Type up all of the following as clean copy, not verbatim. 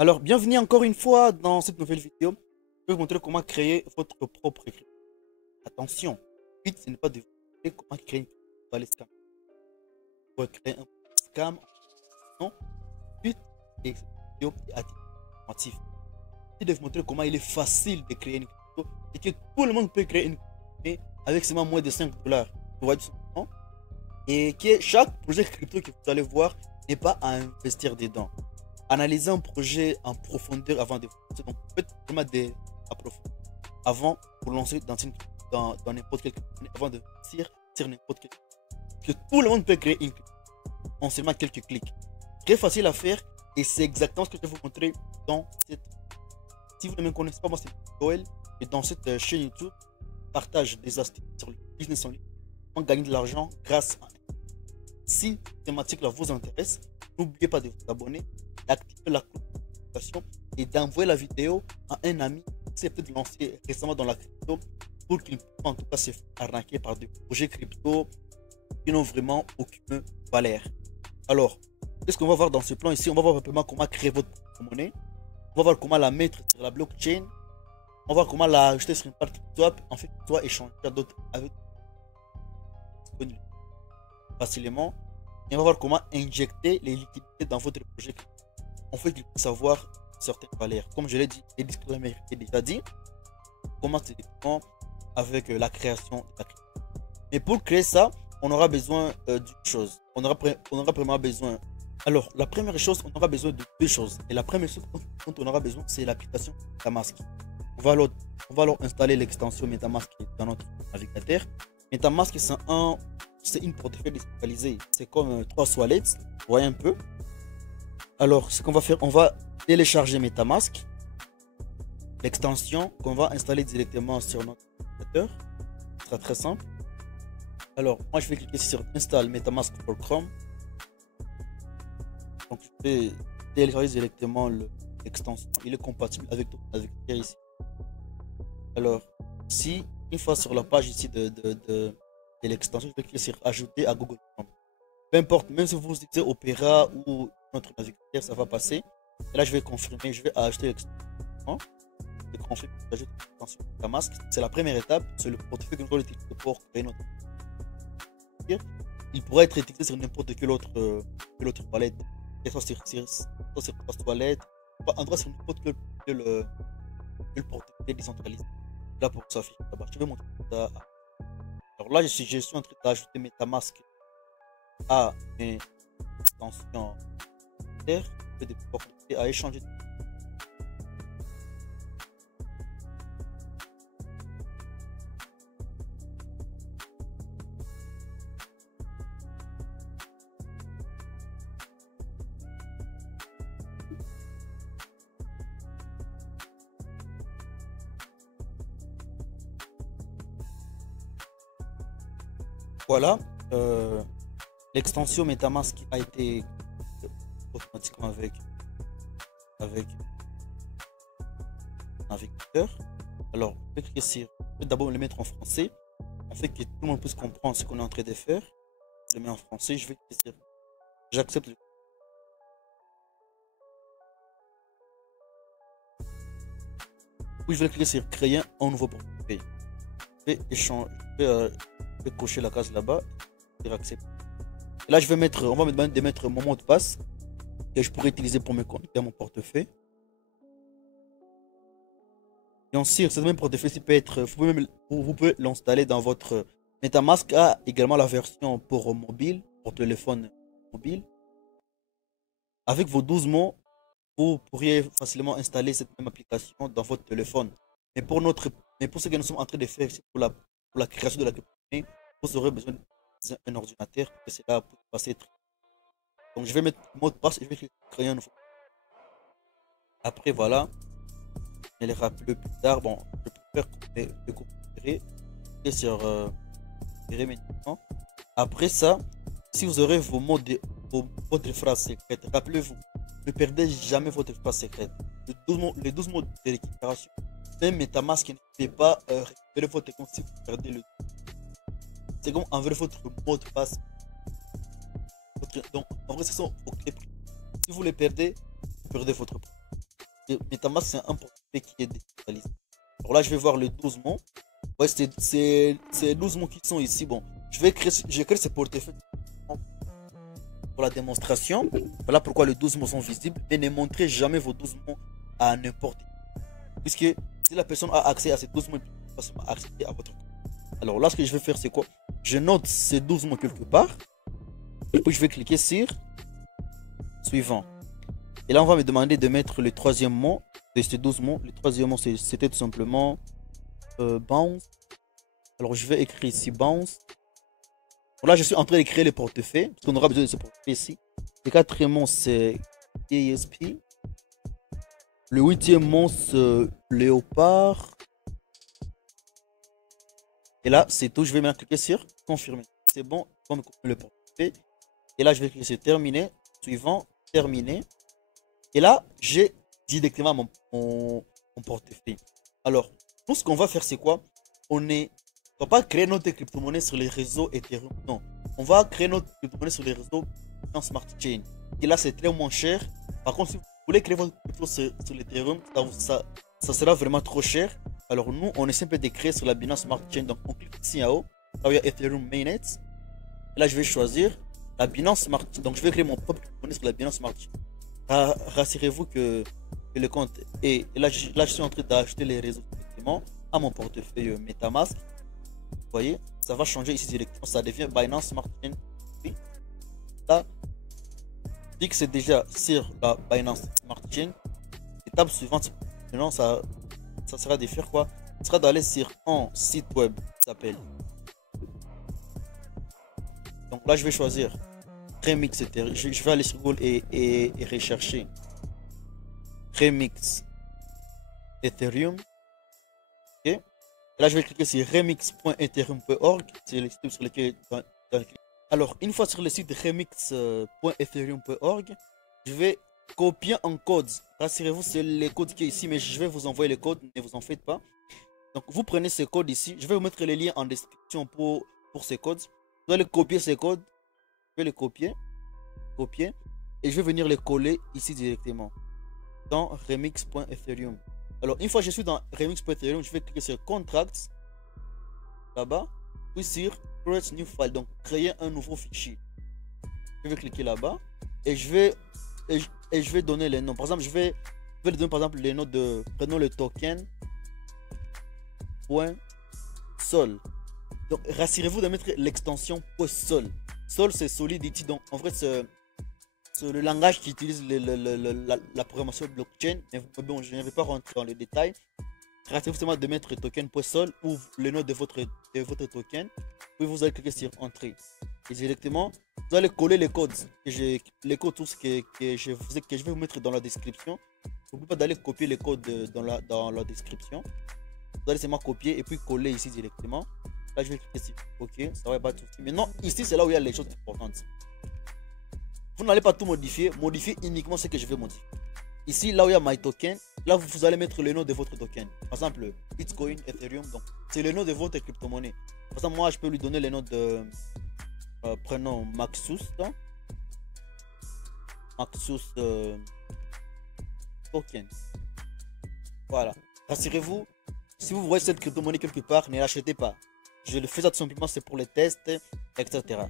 Alors, bienvenue encore une fois dans cette nouvelle vidéo. Je vais vous montrer comment créer votre propre crypto. Attention, le but ce n'est pas de vous montrer comment créer une crypto dans les scams. Pour créer un scam, non. Le but est cette vidéo est à titre informatif. C'est de vous montrer comment il est facile de créer une crypto et que tout le monde peut créer une crypto avec seulement moins de 5 dollars. Vous voyez tout simplement. Et que chaque projet crypto que vous allez voir n'est pas à investir dedans. Analyser un projet en profondeur avant de vous lancer. Donc, faites vraiment des approfondissements avant pour lancer dans n'importe quel avant de sur n'importe quel. Que tout le monde peut créer une en seulement quelques clics. Très facile à faire et c'est exactement ce que je vais vous montrer dans cette. Si vous ne me connaissez pas, moi c'est Joël et dans cette chaîne YouTube, je partage des astuces sur le business en ligne, comment gagner de l'argent grâce à. Si cette thématique là vous intéresse, n'oubliez pas de vous abonner, d'activer la notification et d'envoyer la vidéo à un ami qui s'est peut-être lancé récemment dans la crypto pour qu'il puisse en tout cas se faire arnaquer par des projets crypto qui n'ont vraiment aucune valeur. Alors, qu'est-ce qu'on va voir dans ce plan ici? On va voir simplement comment créer votre monnaie. On va voir comment la mettre sur la blockchain. On va voir comment la ajouter sur une partie swap. En fait, soit échanger à d'autres avec facilement. Et on va voir comment injecter les liquidités dans votre projet. On fait qu'il puisse avoir certaines valeurs. Comme je l'ai dit, les disclaimers est déjà dit. Comment c'est différent avec la création de la crypto. Mais pour créer ça, on aura besoin d'une chose. On aura vraiment besoin. Alors, la première chose, on aura besoin de deux choses. Et la première chose dont on aura besoin, c'est l'application MetaMask. On va alors installer l'extension MetaMask dans notre navigateur. MetaMask, c'est une portefeuille décentralisée. C'est comme 3 wallets. Vous voyez un peu. Alors, ce qu'on va faire, on va télécharger MetaMask. L'extension qu'on va installer directement sur notre navigateur. Ce sera très simple. Alors, moi, je vais cliquer sur Install MetaMask for Chrome. Donc, je vais télécharger directement l'extension. Il est compatible avec tout navigateur ici. Alors, ici, une fois sur la page ici de l'extension, je vais cliquer sur Ajouter à Google Chrome. Peu importe, même si vous utilisez Opera ou notre navigateur, ça va passer. Et là, je vais confirmer, je vais ajouter l'extension. Je vais confirmer, j'ajoute l'extension MetaMask. C'est la première étape, c'est le portefeuille que nous allons utiliser pour créer notre. Il pourrait être utilisé sur n'importe quelle autre wallet, soit sur wallet, en droit sur n'importe quel portefeuille décentralisé. Là pour ça, je vais montrer ça. Alors là, je suis en train d'ajouter MetaMask à mes extensions terre, je vais pouvoir à échanger. Voilà, l'extension MetaMask a été automatiquement avec navigateur. Alors, je vais cliquer sur, je vais d'abord le mettre en français, afin que tout le monde puisse comprendre ce qu'on est en train de faire. Je le mets en français, je vais cliquer sur, j'accepte. Oui, je vais cliquer sur créer un nouveau portefeuille. Je vais échanger, je vais cocher la case là-bas et accepter. Et là, on va me demander de mettre mon mot de passe que je pourrais utiliser pour me connecter à mon portefeuille. Bien sûr, ce même portefeuille peut être, vous pouvez l'installer dans votre MetaMask. A également la version pour mobile, pour téléphone mobile. Avec vos 12 mots, vous pourriez facilement installer cette même application dans votre téléphone. Mais pour ce que nous sommes en train de faire, c'est pour la création de la crypto-monnaie, vous aurez besoin d'un ordinateur, et c'est là pour passer. Donc je vais mettre le mot de passe et je vais créer un nouveau. Après voilà, je vais les rappeler plus tard. Bon, je préfère le copier et sur maintenant. Après ça, si vous aurez votre phrase secrète, rappelez-vous, ne perdez jamais votre phrase secrète. Les 12 mots de récupération, même MetaMask ne peut pas récupérer votre compte si vous perdez le. C'est comme enlever votre mot de passe. Donc, en vrai, ce sont vos clés. Si vous les perdez, vous perdez votre compte. MetaMask, c'est un portefeuille qui est décentralisé. Alors là, je vais voir les 12 mots. Ouais, c'est 12 mots qui sont ici. Bon, je vais créer ces portefeuilles pour la démonstration. Voilà pourquoi les 12 mots sont visibles. Mais ne montrez jamais vos 12 mots à n'importe qui. Puisque si la personne a accès à ces 12 mots, elle peut facilement accéder à votre compte. Alors là, ce que je vais faire, c'est quoi? Je note ces 12 mots quelque part. Et puis, je vais cliquer sur suivant. Et là, on va me demander de mettre le troisième mot de ces 12 mots. Le troisième mot, c'était tout simplement bounce. Alors, je vais écrire ici bounce. Là, je suis en train de créer le portefeuille. Parce qu'on aura besoin de ce portefeuille ici. Le quatrième mot, c'est ESP. Le huitième mot, c'est léopard. Et là, c'est tout. Je vais maintenant cliquer sur confirmer. C'est bon. On va me confirmer le portefeuille. Et là, je vais cliquer sur terminer. Suivant, terminer. Et là, j'ai directement mon portefeuille. Alors, nous, ce qu'on va faire, c'est quoi? On ne va pas créer notre crypto-monnaie sur les réseaux Ethereum. Non. On va créer notre crypto-monnaie sur les réseaux Smart Chain. Et là, c'est très moins cher. Par contre, si vous voulez créer votre crypto sur l'Ethereum, ça sera vraiment trop cher. Alors, nous, on essaie un peu de créer sur la Binance Smart Chain. Donc, on clique ici en haut. Là où il y a Ethereum Mainnet. Là, je vais choisir la Binance Smart Chain. Donc, je vais créer mon propre crypto-monnaie sur la Binance Smart Chain. Rassurez-vous que le compte est. Et là, je suis en train d'ajouter les réseaux directement à mon portefeuille MetaMask. Vous voyez, ça va changer ici directement. Ça devient Binance Smart Chain. Là, dès que c'est déjà sur la Binance Smart Chain, l'étape suivante, maintenant, ça sera de faire quoi? Ça sera d'aller sur un site web qui s'appelle. Donc là, je vais choisir Remix Ethereum. Je vais aller sur Google et rechercher Remix Ethereum. Ok. Et là, je vais cliquer sur remix.ethereum.org. C'est le site sur lequel. Alors, une fois sur le site remix.ethereum.org, je vais copier un code. Rassurez-vous, c'est les codes qui est ici, mais je vais vous envoyer les codes. Ne vous en faites pas. Donc, vous prenez ces codes ici. Je vais vous mettre les liens en description pour ces codes. Vous allez copier ces codes. Je vais les copier, et je vais venir les coller ici directement dans remix.ethereum. Alors, une fois que je suis dans remix.ethereum, je vais cliquer sur contracts là-bas, puis sur create new file, donc créer un nouveau fichier. Je vais cliquer là-bas et je vais donner les noms. Par exemple, je vais donner par exemple les noms de, prenons le token .sol. Donc, rassurez-vous de mettre l'extension .sol. Sol, c'est Solidity. Donc, en vrai, c'est le langage qui utilise la programmation blockchain. Mais bon, je ne vais pas rentrer dans les détails. Rassurez-vous seulement de mettre token.sol ou le nom de votre token. Puis, vous allez cliquer sur Entrée. Et directement, vous allez coller les codes. Les codes tous que je vais vous mettre dans la description. N'oubliez pas d'aller copier les codes dans la description. Vous allez seulement copier et puis coller ici directement. Là, je vais cliquer sur OK, ça va pas tout. Maintenant, ici, c'est là où il y a les choses importantes. Vous n'allez pas tout modifier, modifiez uniquement ce que je vais modifier. Ici, là où il y a My Token, là, vous allez mettre le nom de votre token. Par exemple, Bitcoin, Ethereum, donc c'est le nom de votre crypto-monnaie. Par exemple, moi, je peux lui donner le nom de prénom Maxus. Donc. Maxus Token. Voilà. Rassurez-vous, si vous voyez cette crypto-monnaie quelque part, ne l'achetez pas. Je le fais ça tout simplement, c'est pour les tests, etc.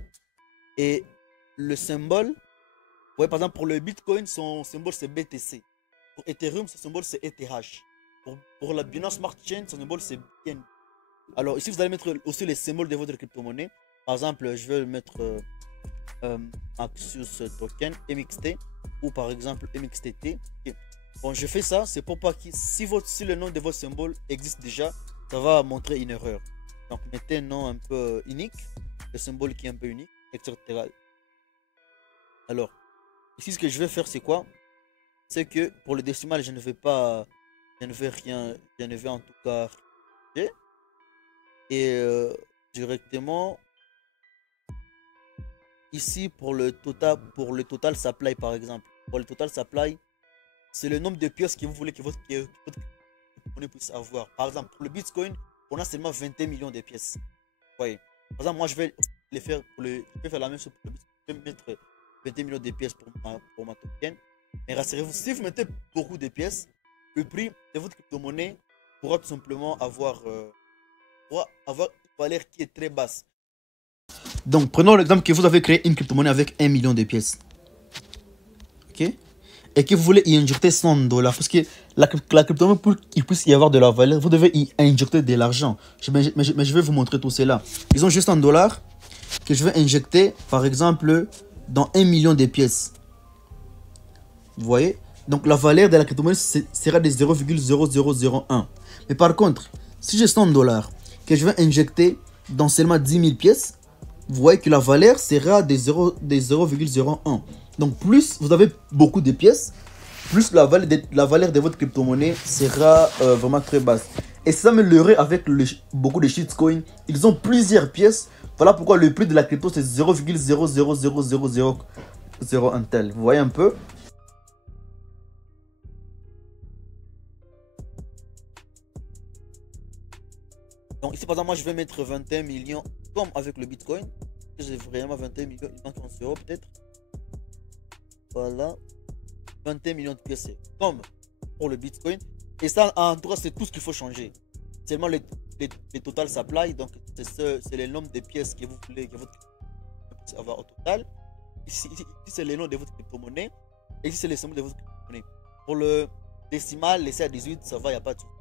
Et le symbole, ouais, par exemple, pour le Bitcoin, son symbole c'est BTC. Pour Ethereum, son symbole c'est ETH. Pour la Binance Smart Chain, son symbole c'est BNB. Alors ici, vous allez mettre aussi les symboles de votre crypto-monnaie. Par exemple, je vais mettre Axios Token, MXT, ou par exemple MXTT. Okay. Bon, je fais ça, c'est pour pas que si le nom de votre symbole existe déjà, ça va montrer une erreur. Donc, mettez un nom un peu unique, le symbole qui est un peu unique, etc. Alors, ici, ce que je vais faire, c'est quoi? C'est que pour le décimal, je ne vais pas, je ne vais rien, je ne vais en tout cas rien. Et directement, ici, pour le total supply, par exemple, pour le total supply, c'est le nombre de pièces que vous voulez que votre monnaie puisse avoir. Par exemple, pour le Bitcoin, on a seulement 21 millions de pièces. Voyez. Par exemple, moi je vais faire je vais faire la même chose pour le Bitcoin. Je vais mettre 21 millions de pièces pour ma token. Mais rassurez-vous, si vous mettez beaucoup de pièces, le prix de votre crypto-monnaie pourra tout simplement avoir une valeur qui est très basse. Donc, prenons l'exemple que vous avez créé une crypto-monnaie avec 1 million de pièces. Ok? Et que vous voulez y injecter 100 dollars. Parce que la crypto-monnaie, pour qu'il puisse y avoir de la valeur, vous devez y injecter de l'argent. Mais je vais vous montrer tout cela. Ils ont juste 100 dollars que je vais injecter, par exemple, dans 1 million de pièces. Vous voyez? Donc, la valeur de la crypto-monnaie sera de 0,0001. Mais par contre, si j'ai 100 dollars que je vais injecter dans seulement 10 000 pièces, vous voyez que la valeur sera de 0,01. Donc plus vous avez beaucoup de pièces, plus la valeur de votre crypto-monnaie sera vraiment très basse. Et ça s'améliorerait avec beaucoup de shitcoins. Ils ont plusieurs pièces. Voilà pourquoi le prix de la crypto c'est 0,000001 tel. Vous voyez un peu? Donc ici par exemple moi je vais mettre 21 millions comme avec le Bitcoin. J'ai vraiment 21 millions, il manque 11 euros peut-être. Voilà. 21 millions de pièces comme pour le Bitcoin. Et ça en tout cas c'est tout ce qu'il faut changer. Seulement les total supply. Donc c'est le nombre de pièces que vous voulez que votre puisse avoir au total. Ici c'est le nom de votre crypto-monnaie. Et ici c'est le somme de votre crypto-monnaie. Pour le décimal, laissez à 18, ça va, il n'y a pas de souci.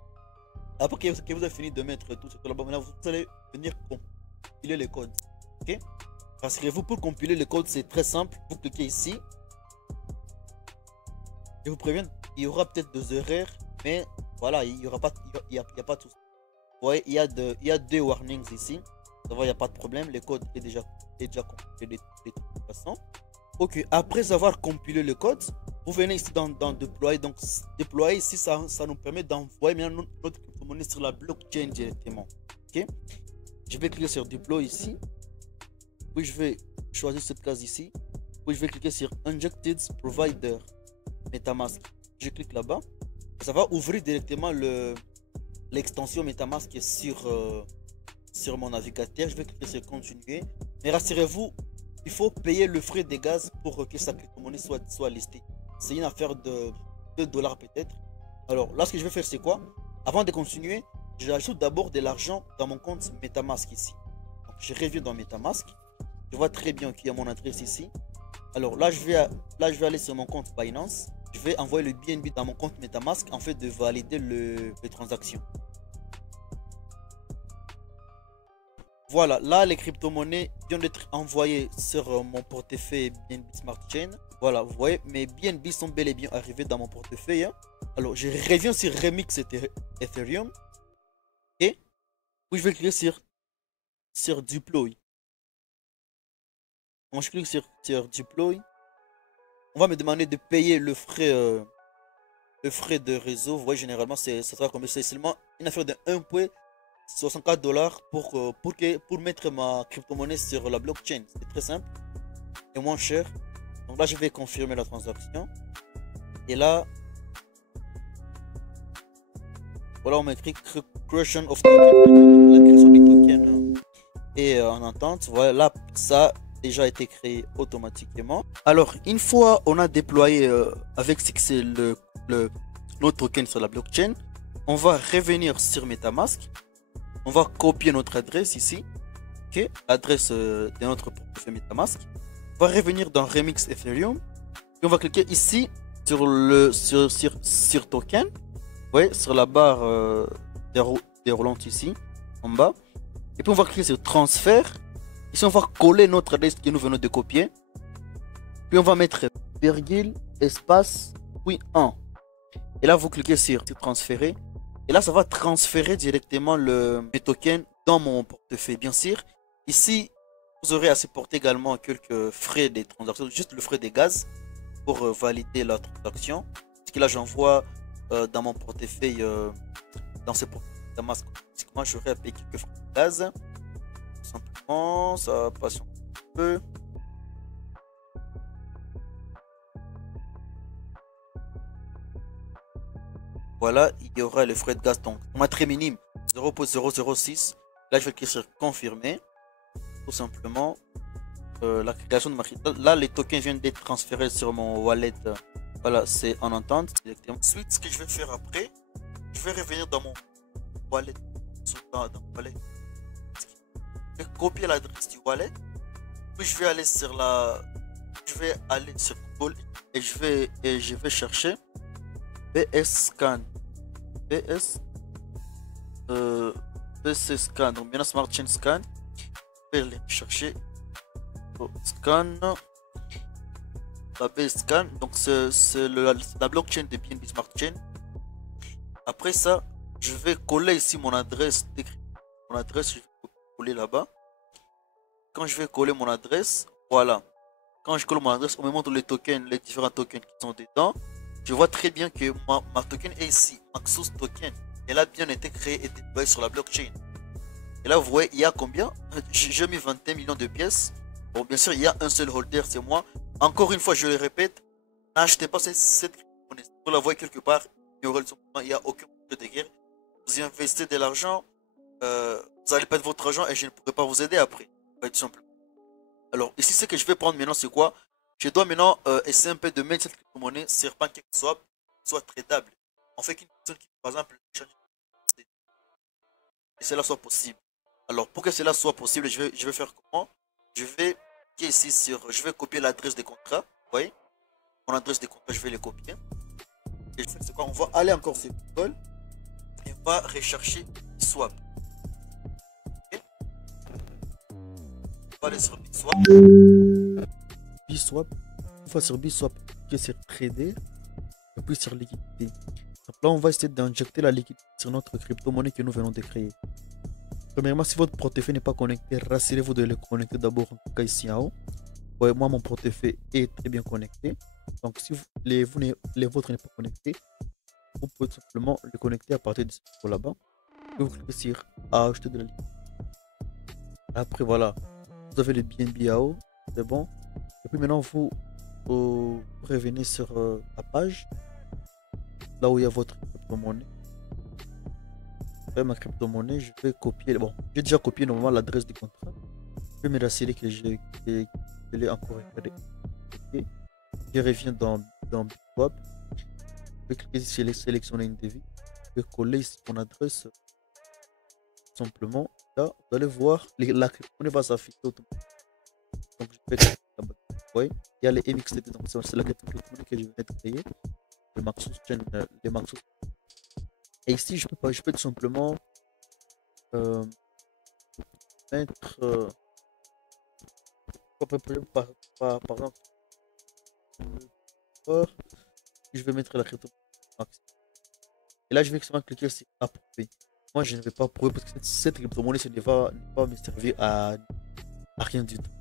Après que vous avez fini de mettre tout sur là-bas, maintenant vous allez venir compiler les codes. Ok? Parce que vous, pour compiler le code, c'est très simple. Vous cliquez ici. Je vous préviens, il y aura peut-être des erreurs, mais voilà, il n'y aura pas, il y a pas tout. Vous voyez, il y a deux warnings ici. Ça va, il n'y a pas de problème. Le code est déjà compilé de toute façon. Ok, après avoir compilé le code, vous venez ici dans déployer. Donc, déployer ici, ça nous permet d'envoyer notre crypto-monnaie sur la blockchain directement. Ok, je vais cliquer sur deploy ici. Puis je vais choisir cette case ici. Puis je vais cliquer sur Injected Provider MetaMask. Je clique là-bas. Ça va ouvrir directement l'extension MetaMask sur mon navigateur. Je vais cliquer sur continuer. Mais rassurez-vous, il faut payer le frais de gaz pour que sa crypto-monnaie soit listée. C'est une affaire de 2 dollars peut-être. Alors là, ce que je vais faire, c'est quoi? Avant de continuer, j'ajoute d'abord de l'argent dans mon compte MetaMask ici. Donc, je reviens dans MetaMask. Je vois très bien qu'il y a mon adresse ici. Alors là, je vais aller sur mon compte Binance. Je vais envoyer le BNB dans mon compte MetaMask en fait de valider les transactions. Voilà, là les crypto-monnaies viennent d'être envoyées sur mon portefeuille BNB Smart Chain. Voilà, vous voyez, mes BNB sont bel et bien arrivés dans mon portefeuille. Hein. Alors, je reviens sur Remix Ethereum. Et puis je vais cliquer sur Deploy. Quand je clique sur Deploy, on va me demander de payer le frais de réseau. Vous voyez, généralement, ça sera comme c'est seulement une affaire de 1,64 dollars pour mettre ma crypto-monnaie sur la blockchain. C'est très simple et moins cher. Donc là, je vais confirmer la transaction. Et là, voilà, on m'écrit creation of token. La création du token est en entente. Voilà, là, ça a déjà été créé automatiquement. Alors, une fois on a déployé avec succès notre token sur la blockchain, on va revenir sur MetaMask. On va copier notre adresse ici. Ok, l'adresse de notre portefeuille MetaMask. On va revenir dans Remix Ethereum. Et on va cliquer ici sur token. Vous voyez, sur la barre déroulante ici, en bas. Et puis on va cliquer sur transfert. Ici, on va coller notre adresse que nous venons de copier. Puis on va mettre virgule, espace, puis 1. Et là, vous cliquez sur transférer. Et là, ça va transférer directement mes tokens dans mon portefeuille. Bien sûr, ici, vous aurez à supporter également quelques frais de transaction, juste le frais de gaz pour valider la transaction. Parce que là, j'envoie dans mon portefeuille, dans ce portefeuille Mask. Moi, j'aurai à payer quelques frais de gaz. Tout simplement, ça passe un peu. Voilà, il y aura les frais de gaz. Donc, on très minime 0,006. Là, je vais cliquer sur confirmer. Tout simplement, la création de ma crypto. Là, les tokens viennent d'être transférés sur mon wallet Voilà, c'est en entente directement. Ensuite, ce que je vais faire après, je vais revenir dans mon wallet. Dans mon wallet. Je vais copier l'adresse du wallet. Puis je vais aller sur la. Je vais aller sur Google et je vais chercher PS Scan. PS PC Scan. Donc maintenant Smart Chain Scan. Je vais aller chercher Scan. La base Scan. Donc c'est la blockchain de BNB Smart Chain. Après ça, je vais coller ici mon adresse. Mon adresse, je vais coller là-bas. Quand je vais coller mon adresse, voilà. Quand je colle mon adresse, on me montre les tokens, les différents tokens qui sont dedans. Je vois très bien que ma token est ici, Maxos Token. Elle a bien été créée et déployée sur la blockchain. Et là, vous voyez, il y a combien? J'ai mis 21 millions de pièces. Bon, bien sûr, il y a un seul holder, c'est moi. Encore une fois, je le répète, n'achetez pas cette crypto-monnaie. Vous la voyez quelque part, il n'y a aucun de guerre. Vous y investissez de l'argent, vous allez perdre votre argent et je ne pourrai pas vous aider après. Tout simplement. Alors, ici, ce que je vais prendre maintenant, c'est quoi? Je dois maintenant essayer un peu de mettre cette crypto-monnaie sur PancakeSwap, soit traitable. On fait qu'une personne qui, par exemple, change et cela soit possible. Alors, pour que cela soit possible, je vais faire comment? Je vais ici sur, je vais copier l'adresse des contrats. Vous voyez? Mon adresse des contrats, je vais les copier. Et je fais c'est quoi? On va aller encore sur Google et on va rechercher Swap. Okay? On va aller sur Swap. Biswap, une fois sur Biswap, qui est sur Trader, et puis sur liquidité. Donc là, on va essayer d'injecter la liquidité sur notre crypto-monnaie que nous venons de créer. Premièrement, si votre portefeuille n'est pas connecté, rassurez-vous de le connecter d'abord, en tout cas ici en haut. Ouais, moi, mon portefeuille est très bien connecté. Donc, si les vôtres n'est pas connecté, vous pouvez tout simplement le connecter à partir de ce là-bas. Et vous cliquez sur ajouter de la liquidité. Après, voilà, vous avez le BNB en haut, c'est bon. Et puis maintenant, vous revenez sur la page, là où il y a votre crypto-monnaie. Ma crypto-monnaie, je vais copier. Bon, j'ai déjà copié normalement l'adresse du contrat. Je vais me rassurer que je l'ai encore récupéré. Okay. Je reviens dans Bitwap. Je vais cliquer sur sélectionner une devise. Je vais coller ici mon adresse. Tout simplement, là, vous allez voir, la crypto-monnaie va s'afficher automatiquement. Donc, je vais cliquer là-bas. Oui, il y a les MXTT, donc c'est la crypto-monnaie que je viens de créer. Le Maxos Chain, les Maxos. Et ici, je peux tout simplement mettre par exemple, je vais mettre la crypto. Et là, je vais seulement cliquer sur approuver. Moi, je ne vais pas approuver parce que cette crypto-monnaie ne va pas me servir à rien du tout.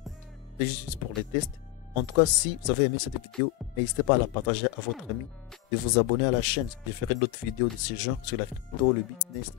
C'est juste pour les tests. En tout cas, si vous avez aimé cette vidéo, n'hésitez pas à la partager à votre ami, de vous abonner à la chaîne. Je ferai d'autres vidéos de ce genre sur la crypto, le business,